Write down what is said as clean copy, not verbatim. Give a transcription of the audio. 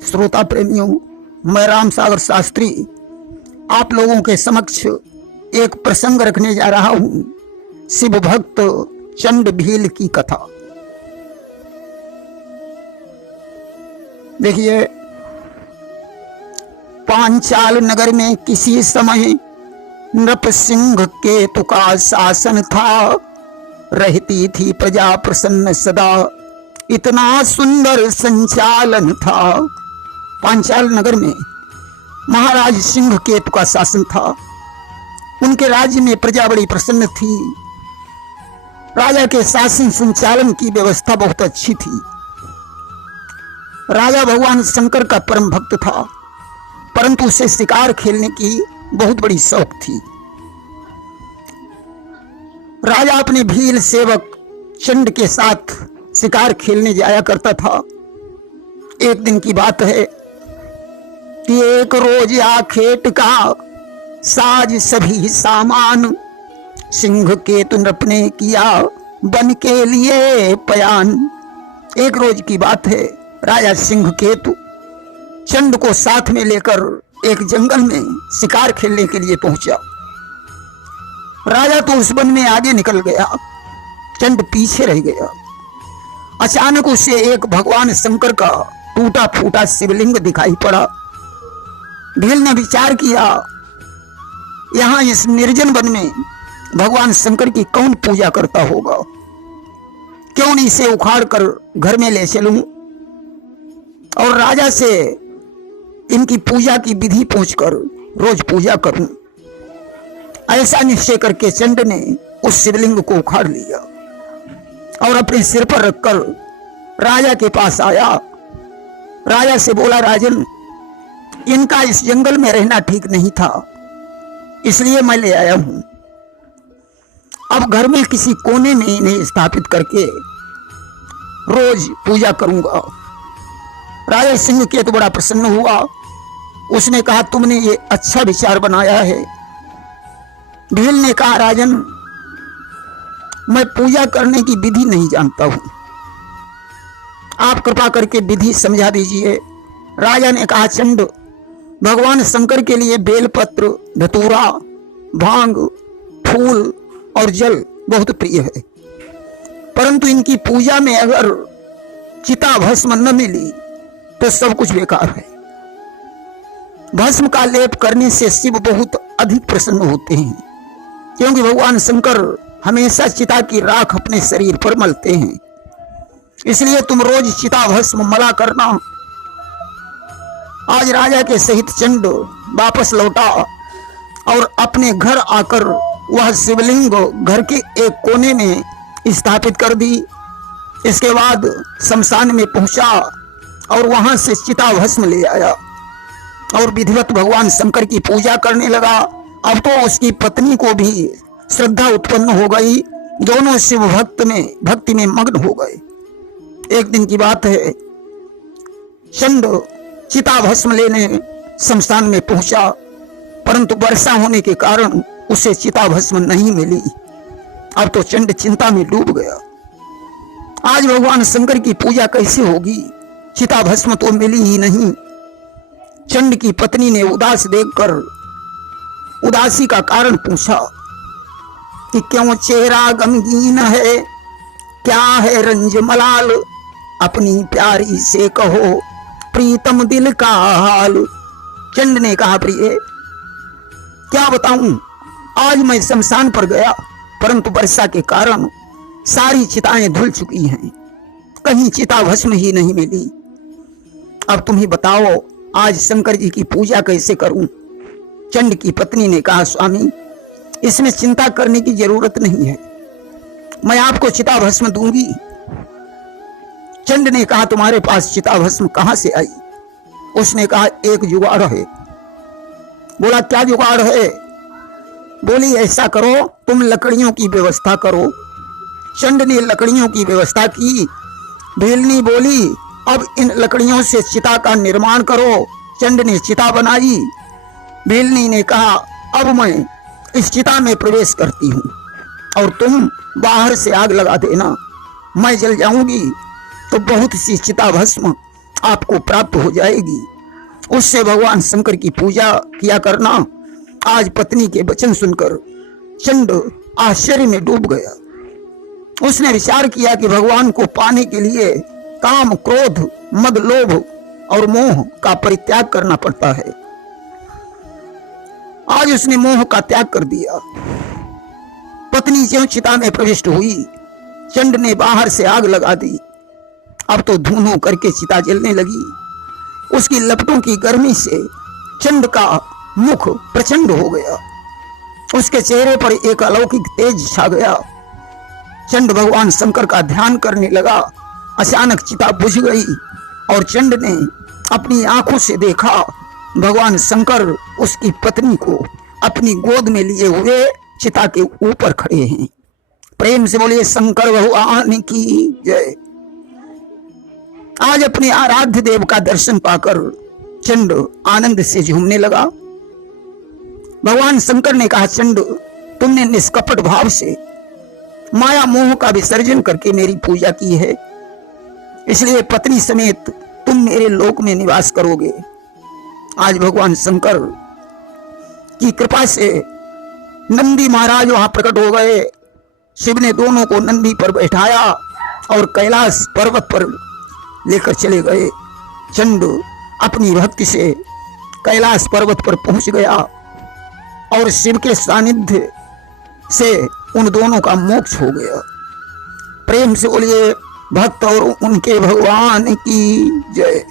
श्रोता प्रेमियों, मैं राम सागर शास्त्री आप लोगों के समक्ष एक प्रसंग रखने जा रहा हूं। शिव भक्त चंड भील की कथा। देखिए, पांचाल नगर में किसी समय नृपसिंह केतु का शासन था। रहती थी प्रजा प्रसन्न सदा, इतना सुंदर संचालन था। पांचाल नगर में महाराज सिंह केतु का शासन था। उनके राज्य में प्रजा बड़ी प्रसन्न थी। राजा के शासन संचालन की व्यवस्था बहुत अच्छी थी। राजा भगवान शंकर का परम भक्त था, परंतु उसे शिकार खेलने की बहुत बड़ी शौक थी। राजा अपने भील सेवक चंड के साथ शिकार खेलने जाया करता था। एक दिन की बात है कि एक रोज आखेट का साज सभी सामान सिंह केतु नृप ने किया बन के लिए पयान। एक रोज की बात है, राजा सिंह केतु चंड को साथ में लेकर एक जंगल में शिकार खेलने के लिए पहुंचा। राजा तो उस वन में आगे निकल गया, चंड पीछे रह गया। अचानक उसे एक भगवान शंकर का टूटा फूटा शिवलिंग दिखाई पड़ा। भील ने विचार किया, यहां इस निर्जन वन में भगवान शंकर की कौन पूजा करता होगा, क्यों नहीं इसे उखाड़ कर घर में ले चलूं और राजा से इनकी पूजा की विधि पूछकर रोज पूजा करूं। ऐसा निश्चय करके चंड ने उस शिवलिंग को उखाड़ लिया और अपने सिर पर रखकर राजा के पास आया। राजा से बोला, राजन, इनका इस जंगल में रहना ठीक नहीं था, इसलिए मैं ले आया हूं। अब घर में किसी कोने में इन्हें स्थापित करके रोज पूजा करूंगा। राजा सिंह के तो बड़ा प्रसन्न हुआ। उसने कहा, तुमने ये अच्छा विचार बनाया है। भील ने कहा, राजन, मैं पूजा करने की विधि नहीं जानता हूं, आप कृपा करके विधि समझा दीजिए। राजा ने कहा, चंड, भगवान शंकर के लिए बेलपत्र, धतूरा, भांग, फूल और जल बहुत प्रिय है, परंतु इनकी पूजा में अगर चिता भस्म न मिली तो सब कुछ बेकार है। भस्म का लेप करने से शिव बहुत अधिक प्रसन्न होते हैं, क्योंकि भगवान शंकर हमेशा चिता की राख अपने शरीर पर मलते हैं। इसलिए तुम रोज चिता भस्म मला करना। आज राजा के सहित चंड वापस लौटा और अपने घर आकर वह शिवलिंग घर के एक कोने में स्थापित कर दी। इसके बाद शमशान में पहुंचा और वहां से चिता भस्म ले आया और विधिवत भगवान शंकर की पूजा करने लगा। अब तो उसकी पत्नी को भी श्रद्धा उत्पन्न हो गई। दोनों शिव भक्ति में मग्न हो गए। एक दिन की बात है, चंड चिता भस्म लेने शमशान में पहुंचा, परंतु वर्षा होने के कारण उसे चिता भस्म नहीं मिली। अब तो चंड चिंता में डूब गया। आज भगवान शंकर की पूजा कैसे होगी, चिता भस्म तो मिली ही नहीं। चंड की पत्नी ने उदास देखकर उदासी का कारण पूछा कि क्यों चेहरा गमगीन है, क्या है रंज मलाल, अपनी प्यारी से कहो प्रीतम दिल का हाल। चंड ने कहा, प्रिय, क्या बताऊं, आज मैं शमशान पर गया, परंतु वर्षा के कारण सारी चिताएं धुल चुकी हैं, कहीं चिता भस्म ही नहीं मिली। अब तुम ही बताओ, आज शंकर जी की पूजा कैसे करूं। चंड की पत्नी ने कहा, स्वामी, इसमें चिंता करने की जरूरत नहीं है, मैं आपको चिता भस्म दूंगी। चंड ने कहा, तुम्हारे पास चिता भस्म कहां से आई। उसने कहा, एक जुगाड़ है। बोला, क्या जुगाड़ है। बोली, ऐसा करो, तुम लकड़ियों की व्यवस्था करो। चंड ने लकड़ियों की व्यवस्था की। भीलनी बोली, अब इन लकड़ियों से चिता का निर्माण करो। चंड ने चिता बनाई। भीलनी ने कहा, अब मैं इस चिता में प्रवेश करती हूं और तुम बाहर से आग लगा देना, मैं जल जाऊंगी तो बहुत सी चिता भस्म आपको प्राप्त हो जाएगी, उससे भगवान शंकर की पूजा किया करना। आज पत्नी के वचन सुनकर चंड आश्चर्य में डूब गया। उसने विचार किया कि भगवान को पाने के लिए काम, क्रोध, मद, लोभ और मोह का परित्याग करना पड़ता है। आज उसने मोह का त्याग कर दिया। पत्नी ज्यों चिता में प्रविष्ट हुई, चंड ने बाहर से आग लगा दी। अब तो धुआं करके चिता जलने लगी। उसकी लपटों की गर्मी से चंड का मुख प्रचंड हो गया। उसके चेहरे पर एक अलौकिक तेज छा गया। चंड भगवान शंकर का ध्यान करने लगा। अचानक चिता बुझ गई और चंड ने अपनी आंखों से देखा भगवान शंकर उसकी पत्नी को अपनी गोद में लिए हुए चिता के ऊपर खड़े हैं। प्रेम से बोलिए शंकर भगवान की जय। आज अपने आराध्य देव का दर्शन पाकर चंड आनंद से झूमने लगा। भगवान शंकर ने कहा, चंड, तुमने निष्कपट भाव से माया मोह का विसर्जन करके मेरी पूजा की है, इसलिए पत्नी समेत तुम मेरे लोक में निवास करोगे। आज भगवान शंकर की कृपा से नंदी महाराज वहां प्रकट हो गए। शिव ने दोनों को नंदी पर बैठाया और कैलाश पर्वत पर लेकर चले गए। चंड अपनी भक्ति से कैलाश पर्वत पर पहुंच गया और शिव के सानिध्य से उन दोनों का मोक्ष हो गया। प्रेम से बोलिए भक्त और उनके भगवान की जय।